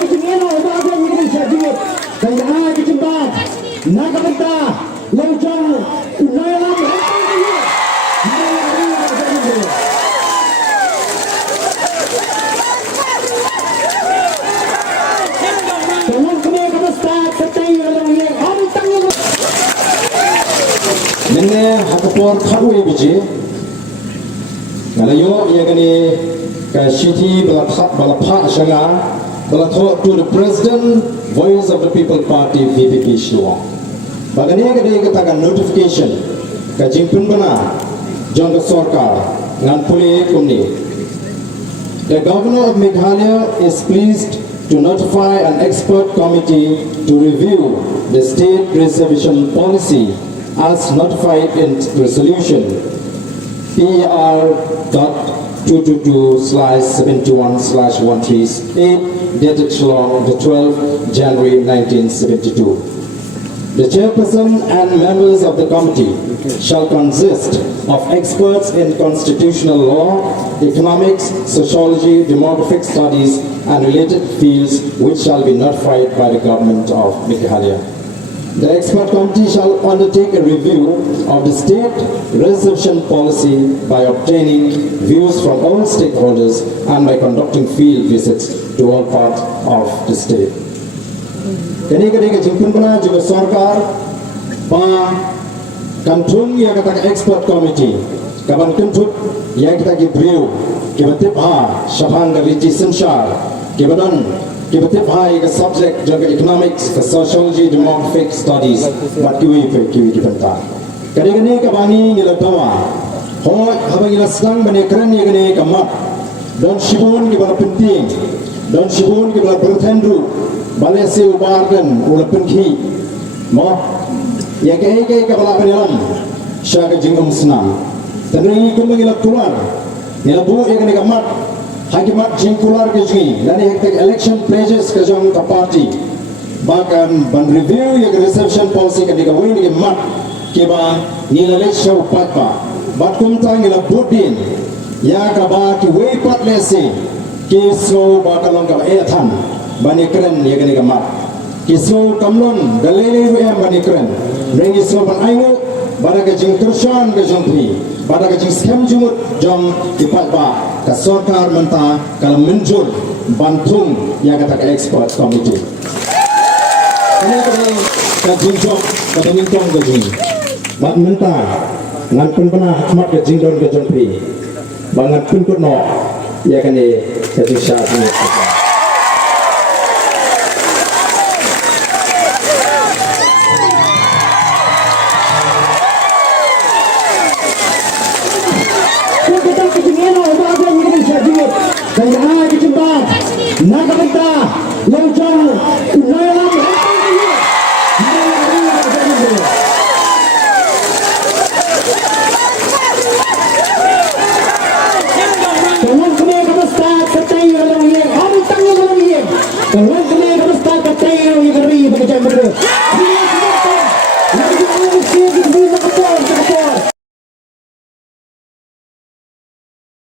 kejengena Arden ini jadi dan kejembat naga bynta lojong unailan tolong kami kata start petai dalam ini antang nene hakapor kharwe biji ngalayo yagani ka shiti balapha shanga balatho to the president voice of the people party VPP Shillong bagani yagani kata notification ka jingpun bana jong sarkar ngan puli kumni. The governor of Meghalaya is pleased to notify an expert committee to review the state reservation policy as notified in resolution PER.222/71/138 dated Shillong the 12th January 1972. The chairperson and members of the committee shall consist of experts in constitutional law, economics, sociology, demographic studies and related fields which shall be notified by the government of Meghalaya. The expert committee shall undertake a review of the state reservation policy by obtaining views from all stakeholders and by conducting field visits to all parts of the state. Kini jingpun bana juga sarkar ba kantung ya kata expert committee kaban kentut ya kita gibriu kibatip ha shapan ga riji senshar kibadan kibatip ha ga subject jaga economics ka sociology demographic studies bat kiwi kibanta kini kabani ngila tawa ho habang ila sedang bani keren ya gani kamat don shibun kibala penting don shibun kibala bertendru balesi Arden ula penki mo ya kai ka bala penelam syaga Jing senang tanri ko mangila keluar nila bu ya ni gamat hakimat Jing keluar ke Jing dan hektek election pledges ke jong ka party bahkan ban review ya reception policy ka diga win ni mat ke ba nila let show patpa bat kum tang nila budin ya ka ba ki way pat lesi ke so ba kalong ka ethan bani keren ya gani gamat kisro kamlon galele we bani keren rengi so ban aingo bara ka Jing tershan ke jongpi bara ka Jing scam jumut jong ipat ba ka sarkar menta kala menjur bantung ya kata ka expert committee ini ka Jing jong ka pemintong ke Jing bat menta ngan pun pernah hikmat ke Jing don ke jongpi bangat pun pun no ya kani ka Jing sya dan kejembat naga bynta lojong unailan